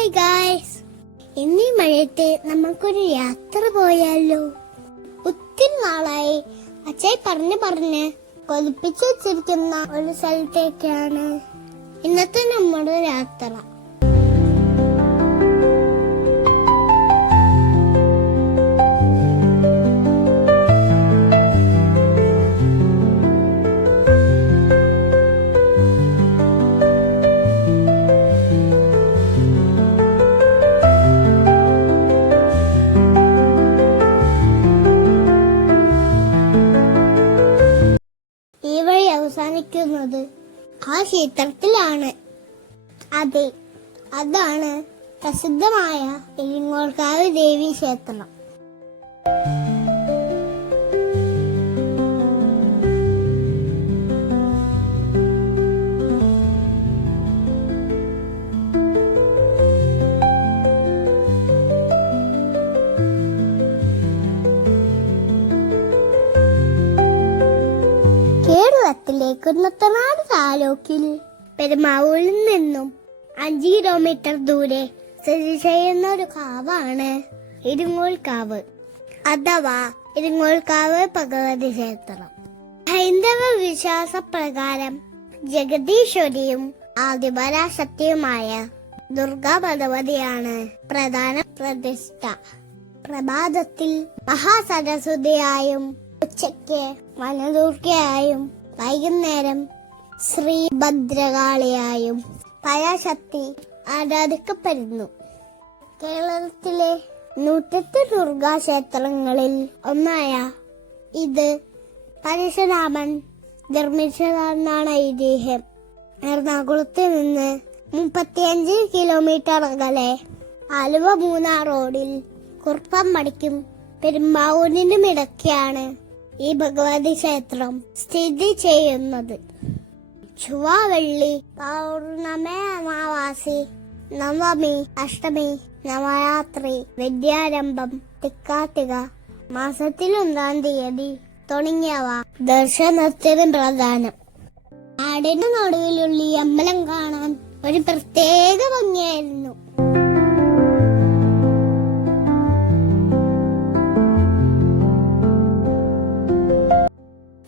Hi guys, ഇന്നീ മഴയത്ത് നമുക്കൊരു യാത്ര പോയാലോ? ഒത്തിരി നാളായി അച്ഛായി പറഞ്ഞ് കൊതിപ്പിച്ചു വെച്ചിരിക്കുന്ന ഒരു സ്ഥലത്തേക്കാണ് ഇന്നത്തെ നമ്മുടെ യാത്ര. അവസാനിക്കുന്നത് ആ ക്ഷേത്രത്തിലാണ്. അതെ, അതാണ് പ്രസിദ്ധമായ ഇരിങ്ങോൾക്കാവ് ദേവി ക്ഷേത്രം. കേരളത്തിലെ കുന്നത്തനാട് താലൂക്കിൽ പെരുമാവൂരിൽ നിന്നും 5 കിലോമീറ്റർ ദൂരെ സ്ഥിതി ചെയ്യുന്ന ഒരു കാവാണ് ഇരിങ്ങോൾക്കാവ് അഥവാ ഇരിങ്ങോൾക്കാവ് ഭഗവതി ക്ഷേത്രം. ഹൈന്ദവ വിശ്വാസപ്രകാരം ജഗദീശ്വരിയും ആദിപരാശക്തിയുമായ ദുർഗാ ഭഗവതിയാണ് പ്രധാന പ്രതിഷ്ഠ. പ്രഭാതത്തിൽ മഹാസരസ്വതിയായും ഉച്ചയ്ക്ക് വനദുർഗയായും വൈകുന്നേരം ശ്രീ ഭദ്രകാളിയായും പരാശക്തി ആരാധിക്കപ്പെടുന്നു. കേരളത്തിലെ 108 ദുർഗാ ക്ഷേത്രങ്ങളിൽ ഒന്നായ ഇത് പരശുരാമൻ നിർമ്മിച്ചതെന്നാണ് ഐതിഹ്യം. എറണാകുളത്ത് നിന്ന് 35 കിലോമീറ്റർ അകലെ ആലുവ മൂന്നാർ റോഡിൽ കുറുപ്പമ്പടിക്കും പെരുമ്പാവൂരിനും ഇടയ്ക്കാണ് ഈ ഭഗവതി ക്ഷേത്രം സ്ഥിതി ചെയ്യുന്നത്. ചൊവ്വ, വെള്ളി, പൗർണമി, അമാവാസി, നവമി, അഷ്ടമി, നവരാത്രി, വിദ്യാരംഭം, തിക്കാത്തിക, മാസത്തിൽ 1-ാം തീയതി തുടങ്ങിയവ ദർശനത്തിന് പ്രധാനം. നാടിന് നടുവിലുള്ള ഈ അമ്പലം കാണാൻ ഒരു പ്രത്യേക ഭംഗിയായിരുന്നു.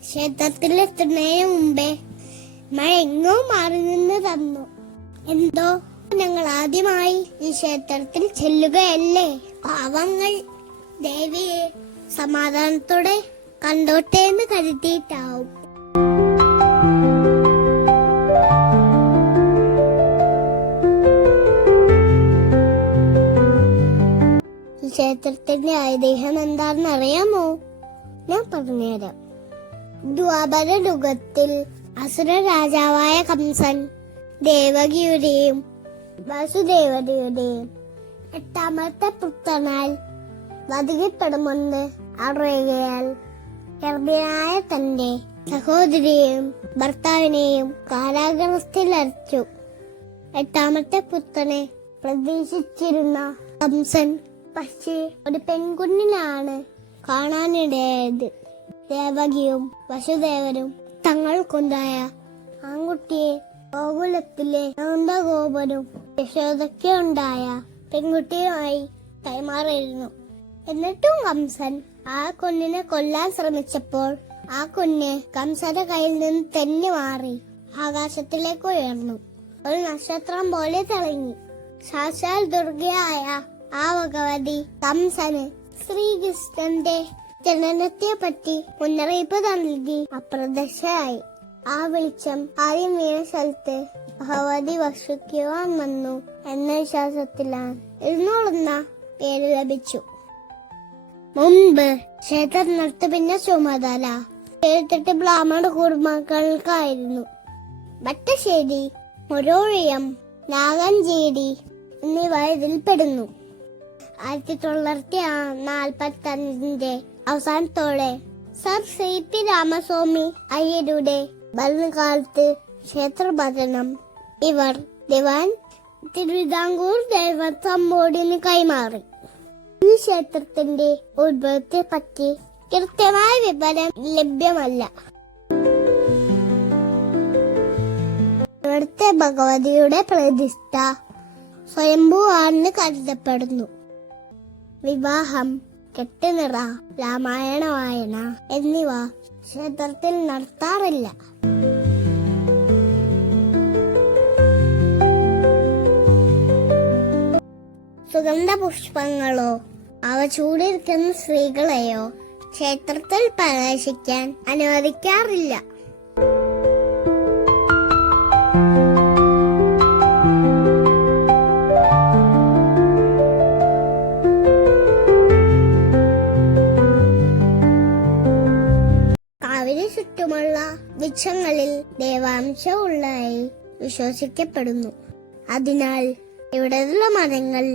ക്ഷേത്രത്തിലെത്തുന്നതിന് മുമ്പേ മഴ എങ്ങോ മാറി നിന്ന് തന്നു. എന്തോ ഞങ്ങൾ ആദ്യമായി ഈ ക്ഷേത്രത്തിൽ ചെല്ലുകയല്ലേ, പാവങ്ങൾ ദേവിയെ സമാധാനത്തോടെ കണ്ടോട്ടെ എന്ന് കരുതിയിട്ടാവും. ഈ ക്ഷേത്രത്തിന്റെ ഐതിഹ്യം എന്താണെന്ന് അറിയാമോ? ഞാൻ പറഞ്ഞുതരാം. ദ്വാപര യുഗത്തിൽ അസുര രാജാവായ കംസൻ ദേവകിയുടെയും വസുദേവതയുടെയും 8ാമത്തെ പുത്രനാൽ വധിക്കപ്പെടുമെന്ന് അറിയുകയാൽ ഗർഭിണിയായ തന്റെ സഹോദരിയെയും ഭർത്താവിനെയും കാരാഗ്രഹത്തിലടച്ചു. 8ാമത്തെ പുത്രനെ പ്രതീക്ഷിച്ചിരുന്ന കംസൻ പക്ഷേ ഒരു പെൺകുഞ്ഞിനാണ് കാണാനിടയായത്. ദേവകിയും വസുദേവരും തങ്ങൾക്കുണ്ടായ ആൺകുട്ടിയെ ഗോകുലത്തിലെ നന്ദഗോപനും യശോദയ്ക്കുണ്ടായ പെൺകുട്ടിയുമായി കൈമാറിയിരുന്നു. എന്നിട്ടും കംസൻ ആ കുഞ്ഞിനെ കൊല്ലാൻ ശ്രമിച്ചപ്പോൾ ആ കുഞ്ഞ് കംസന്റെ കയ്യിൽ നിന്ന് തെന്നി മാറി ആകാശത്തിലേക്ക് ഉയർന്നു. ഒരു നക്ഷത്രം പോലെ തിളങ്ങി. സാക്ഷാൽ ദുർഗയായ ആ ഭഗവതി കംസന് ശ്രീകൃഷ്ണന്റെ ജനനത്തെ പറ്റി മുന്നറിയിപ്പ് നൽകി അപ്രത്യക്ഷയായി. ആ വെളിച്ചം ആദ്യം വീണ സ്ഥലത്ത് ഭഗവതി വസിക്കുവാൻ വന്നു എന്ന വിശ്വാസത്തിലാണ് ഇരുന്നോളുന്ന പേര് ലഭിച്ചു. മുമ്പ് ക്ഷേത്ര നടത്തിപ്പിന്റെ ചുമതല 78 ബ്രാഹ്മണ കുടുംബങ്ങൾക്കായിരുന്നു. ഭട്ടശ്ശേരി, മൊരോഴിയം, നാഗഞ്ചേരി എന്നിവ ഇതിൽപ്പെടുന്നു. 1945 അവസാനത്തോടെ സർ സി.പി. രാമസ്വാമി അയ്യരുടെ ഭരണകാലത്ത് ക്ഷേത്രഭരണം ഇവർ ദിവാൻ തിരുവിതാംകൂർ ദേവസ്വം ബോർഡിന് കൈമാറി. ഈ ക്ഷേത്രത്തിന്റെ ഉത്ഭവത്തെ പറ്റി കൃത്യമായ വിവരം ലഭ്യമല്ല. ഇവിടുത്തെ ഭഗവതിയുടെ പ്രതിഷ്ഠ സ്വയംഭൂവാണെന്ന് കരുതപ്പെടുന്നു. വിവാഹം, കെട്ടുനിറ, രാമായണ വായന എന്നിവ ക്ഷേത്രത്തിൽ നടത്താറില്ല. സുഗന്ധ പുഷ്പങ്ങളോ അവ ചൂടിരിക്കുന്ന സ്ത്രീകളെയോ ക്ഷേത്രത്തിൽ പ്രവേശിക്കാൻ അനുവദിക്കാറില്ല. കാവിന് ചുറ്റുമുള്ള വൃക്ഷങ്ങളിൽ ദേവാംശം ഉള്ളതായി വിശ്വസിക്കപ്പെടുന്നു. അതിനാൽ ഇവിടെയുള്ള മരങ്ങൾ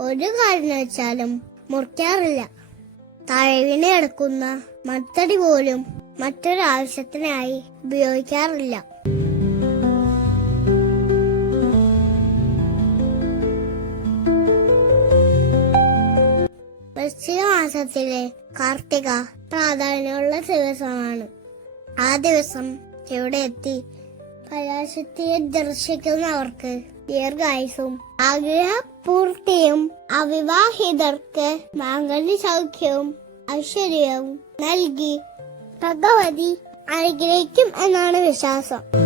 ഒരു കാരണവശാലും മുറിക്കാറില്ല. താഴെ വീണ് കിടക്കുന്ന മരത്തടി പോലും മറ്റൊരാവശ്യത്തിനായി ഉപയോഗിക്കാറില്ല. വൃശ്ചിക മാസത്തിലെ കാർത്തിക പ്രാധാന്യമുള്ള ദിവസമാണ്. ആ ദിവസം ഇവിടെ എത്തി പരാശക്തിയെ ദർശിക്കുന്നവർക്ക് ദീർഘായുസും ആഗ്രഹപൂർത്തിയും അവിവാഹിതർക്ക് മാംഗല്യ സൗഖ്യവും ഐശ്വര്യവും നൽകി ഭഗവതി അനുഗ്രഹിക്കും എന്നാണ് വിശ്വാസം.